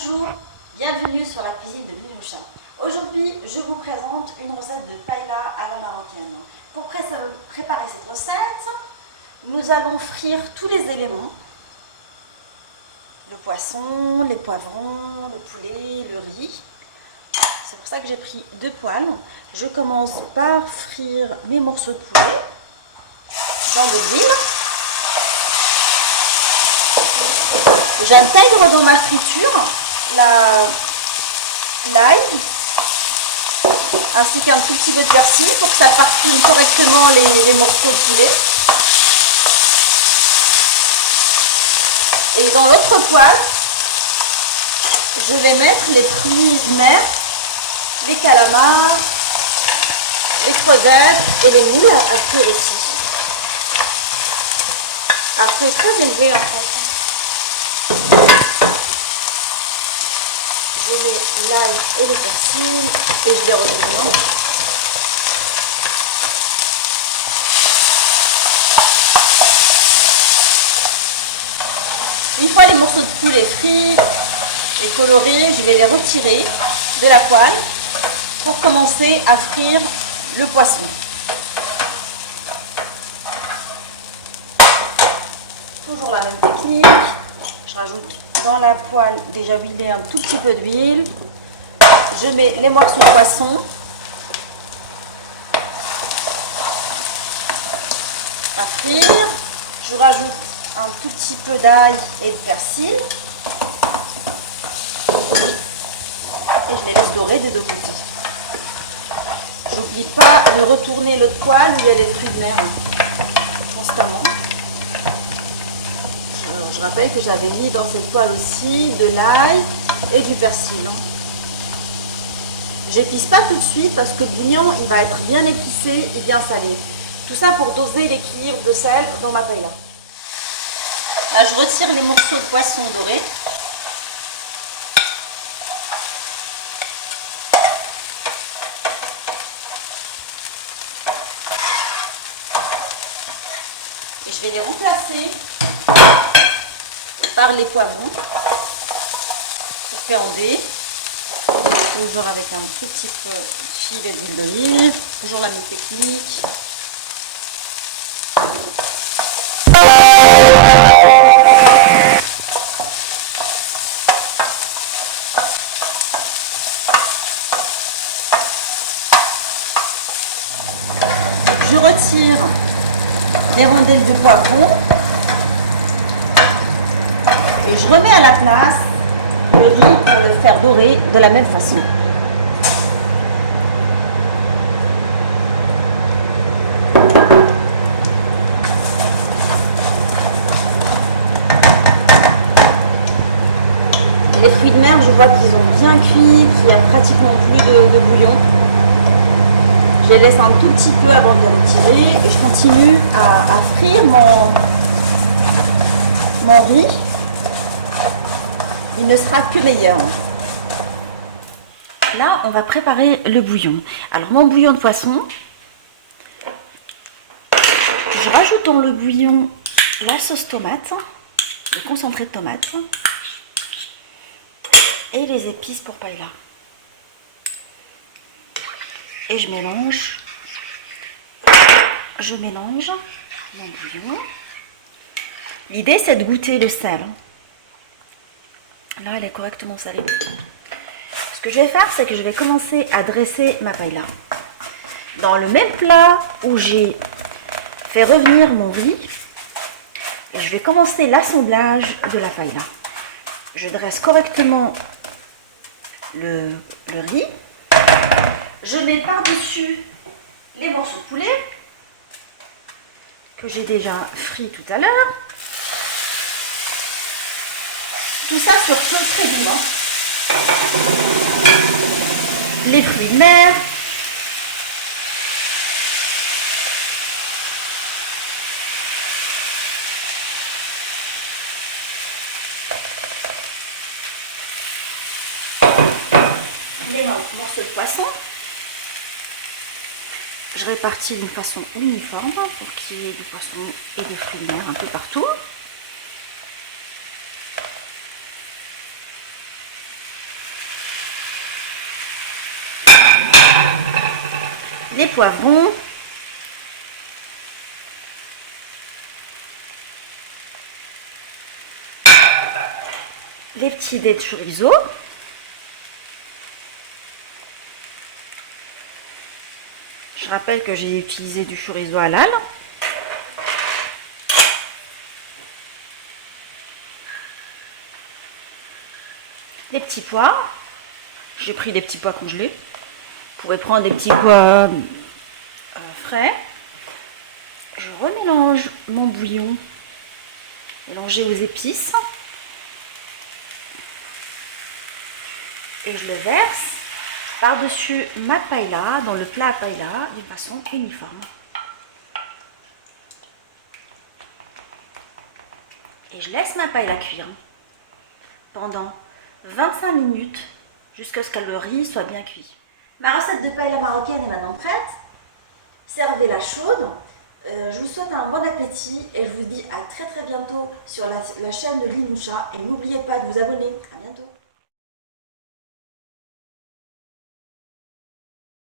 Bonjour, bienvenue sur la cuisine de Minoucha. Aujourd'hui, je vous présente une recette de paella à la marocaine. Pour préparer cette recette, nous allons frire tous les éléments. Le poisson, les poivrons, le poulet, le riz. C'est pour ça que j'ai pris 2 poêles. Je commence par frire mes morceaux de poulet dans de l'huile. J'intègre dans ma friture l'ail ainsi qu'un tout petit peu de persil pour que ça parfume correctement les morceaux de poulet. Et dans l'autre poêle, je vais mettre les fruits de mer, les calamars, les crevettes et les moules à feu aussi. À feu très élevé en fait. Je mets l'ail et le persil et je les retourne. Une fois les morceaux de poulet frits et colorés, je vais les retirer de la poêle pour commencer à frire le poisson. Toujours la même technique. Je rajoute dans la poêle déjà huilée un tout petit peu d'huile. Je mets les morceaux de poisson à frire. Je rajoute un tout petit peu d'ail et de persil. Et je les laisse dorer des deux côtés. J'oublie pas de retourner l'autre poêle où il y a les fruits de mer constamment. Je rappelle que j'avais mis dans cette poêle aussi de l'ail et du persil. J'épice pas tout de suite parce que le bouillon il va être bien épicé et bien salé. Tout ça pour doser l'équilibre de sel dans ma paella. Là, je retire les morceaux de poisson doré. Et je vais les remplacer par les poivrons coupés en dés, toujours avec un tout petit peu de filet d'huile d'olive, toujours la même technique. Je retire les rondelles de poivron. Et je remets à la place le riz pour le faire dorer de la même façon. Les fruits de mer, je vois qu'ils ont bien cuit, qu'il n'y a pratiquement plus de bouillon. Je les laisse un tout petit peu avant de les retirer et je continue à frire mon riz. Il ne sera que meilleur. Là, on va préparer le bouillon. Alors, mon bouillon de poisson, je rajoute dans le bouillon la sauce tomate, le concentré de tomate et les épices pour paella. Et je mélange mon bouillon. L'idée, c'est de goûter le sel. Là, elle est correctement salée. Ce que je vais faire, c'est que je vais commencer à dresser ma paella. Dans le même plat où j'ai fait revenir mon riz, je vais commencer l'assemblage de la paella. Je dresse correctement le riz. Je mets par-dessus les morceaux de poulet que j'ai déjà frits tout à l'heure. Tout ça sur feu très doux. Les fruits de mer. Les morceaux de poisson. Je répartis d'une façon uniforme pour qu'il y ait du poisson et des fruits de mer un peu partout. les poivrons, les petits dés de chorizo, je rappelle que j'ai utilisé du chorizo halal, les petits pois, j'ai pris des petits pois congelés, vous pouvez prendre des petits pois frais. Je remélange mon bouillon mélangé aux épices et je le verse par-dessus ma paella, dans le plat à paella, d'une façon uniforme. Et je laisse ma paella cuire pendant 25 minutes jusqu'à ce que le riz soit bien cuit. Ma recette de paella marocaine est maintenant prête. Servez-la chaude. Je vous souhaite un bon appétit et je vous dis à très bientôt sur la chaîne de Linoucha. Et n'oubliez pas de vous abonner. À bientôt.